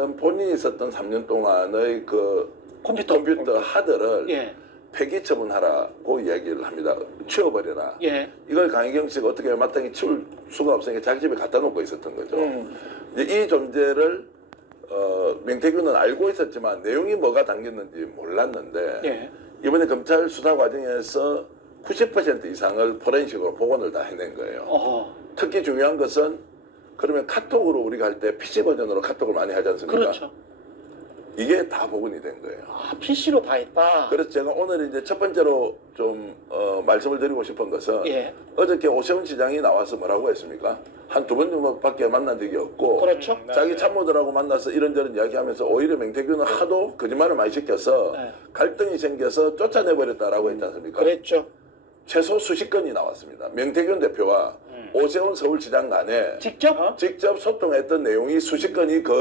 있던 본인이 있었던 3년 동안의 그 컴퓨터. 컴퓨터 하드를 예. 폐기 처분하라고 이야기를 합니다. 치워버려라. 예. 이걸 강희경 씨가 어떻게 마땅히 치울 수가 없으니까 자기 집에 갖다 놓고 있었던 거죠. 음. 이제 이 존재를 어, 명태균은 알고 있었지만 내용이 뭐가 담겼는지 몰랐는데 예. 이번에 검찰 수사 과정에서 90% 이상을 포렌식으로 복원을 다 해낸 거예요. 어허. 특히 중요한 것은 그러면 카톡으로 우리가 할 때 PC 버전으로 카톡을 많이 하지 않습니까? 그렇죠. 이게 다 복원이 된 거예요. 아, PC로 다 했다. 그래서 제가 오늘 이제 첫 번째로 좀 어, 말씀을 드리고 싶은 것은 예. 어저께 오세훈 시장이 나와서 뭐라고 했습니까? 한 두 번 정도밖에 만난 적이 없고 그렇죠. 음, 네. 자기 참모들하고 만나서 이런저런 이야기하면서 오히려 맹태균은 하도 거짓말을 많이 시켜서 네. 갈등이 생겨서 쫓아내버렸다라고 했지 않습니까? 그랬죠. 최소 수십 건이 나왔습니다. 명태균 대표와 음. 오세훈 서울시장 간에 직접 어? 직접 소통했던 내용이 수십 건이 그